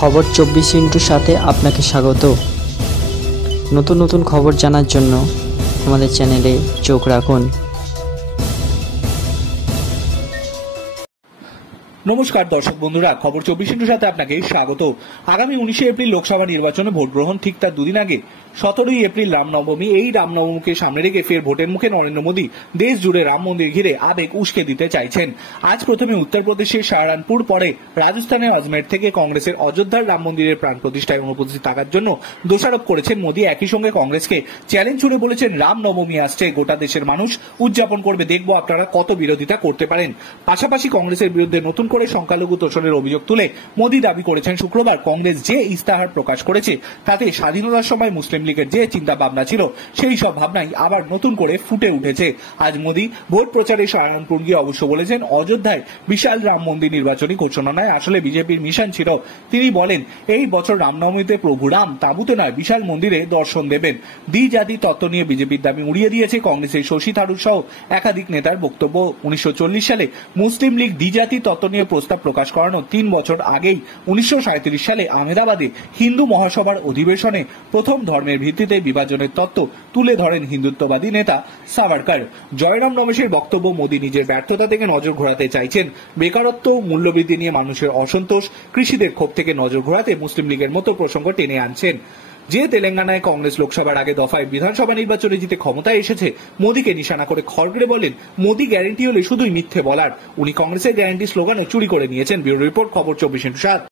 খবর 24 সাথে আপনাকে স্বাগত। নতুন নতুন খবর জানার জন্য আমাদের চ্যানেলে চোখ রাখুন। নমস্কার দর্শক বন্ধুরা, খবর 24 আপনাকে স্বাগত। আগামী 19 এপ্রিল লোকসভা নির্বাচনে ভোট গ্রহণ, ঠিক তার দুদিন আগে 17 এপ্রিল রামনবমী। এই রামনবমীকে সামনে রেখে ফের ভোটের মুখে নরেন্দ্র মোদী দেশ জুড়ে রাম মন্দির ঘিরে আবেগ উস্কে দিতে চাইছেন। আজ প্রথমে উত্তরপ্রদেশের সাহারানপুর, পরে রাজস্থানের আজমের থেকে কংগ্রেসের অযোধ্যার রাম মন্দিরের প্রাণ প্রতিষ্ঠায় অনুপস্থিত থাকার জন্য দোষারোপ করেছেন মোদী। একই সঙ্গে কংগ্রেসকে চ্যালেঞ্জ ছুড়ে বলেছেন, রামনবমী আসছে, গোটা দেশের মানুষ উদযাপন করবে, দেখবো আপনারা কত বিরোধিতা করতে পারেন। পাশাপাশি কংগ্রেসের বিরুদ্ধে নতুন করে সংখ্যালঘু তোষণের অভিযোগ তুলে মোদী দাবি করেছেন, শুক্রবার কংগ্রেস যে ইস্তাহার প্রকাশ করেছে তাতে স্বাধীনতার সময় মুসলিম লীগের যে চিন্তা ভাবনা ছিল সেই সব ভাবনাই আবার নতুন করে ফুটে উঠেছে। আজ মোদী ভোট প্রচারে সাহারানপুর গিয়ে অবশ্য বলেছেন, অযোধ্যায় বিশাল রাম মন্দির নির্বাচনী ঘোষণা নয়, আসলে বিজেপির মিশন ছিল। তিনি বলেন, এই বছর রামনবমীতে প্রভু রাম তাঁবুতে নয় বিশাল মন্দিরে দর্শন দেবেন। দ্বিজাতি তত্ত্ব নিয়ে বিজেপির দাবি উড়িয়ে দিয়েছে কংগ্রেসের শশী থারুর সহ একাধিক নেতার বক্তব্য। 1940 সালে মুসলিম লীগ দ্বিজাতি তত্ত্ব নিয়ে প্রস্তাব প্রকাশ করানোর 3 বছর আগেই 1937 সালে আহমেদাবাদে হিন্দু মহাসভার অধিবেশনে প্রথম ধর্মের ভিত্তিতে বিভাজনের তত্ত্ব তুলে ধরেন হিন্দুত্ববাদী নেতা সাভারকর। জয়রাম রমেশের বক্তব্য, মোদী নিজের ব্যর্থতা থেকে নজর ঘোরাতে চাইছেন। বেকারত্ব, মূল্যবৃদ্ধি নিয়ে মানুষের অসন্তোষ, কৃষিদের ক্ষোভ থেকে নজর ঘোরাতে মুসলিম লীগের মতো প্রসঙ্গ টেনে আনছেন। যে তেলেঙ্গানায় কংগ্রেস লোকসভার আগে দফায় বিধানসভা নির্বাচনে জিতে ক্ষমতায় এসেছে, মোদীকে নিশানা করে খড়গড়ে বলেন, মোদী গ্যারান্টি হলে শুধুই মিথ্যে বলার। উনি কংগ্রেসের গ্যারান্টি স্লোগানে চুরি করে নিয়েছেন। ব্যুরো রিপোর্ট, খবর 24/7।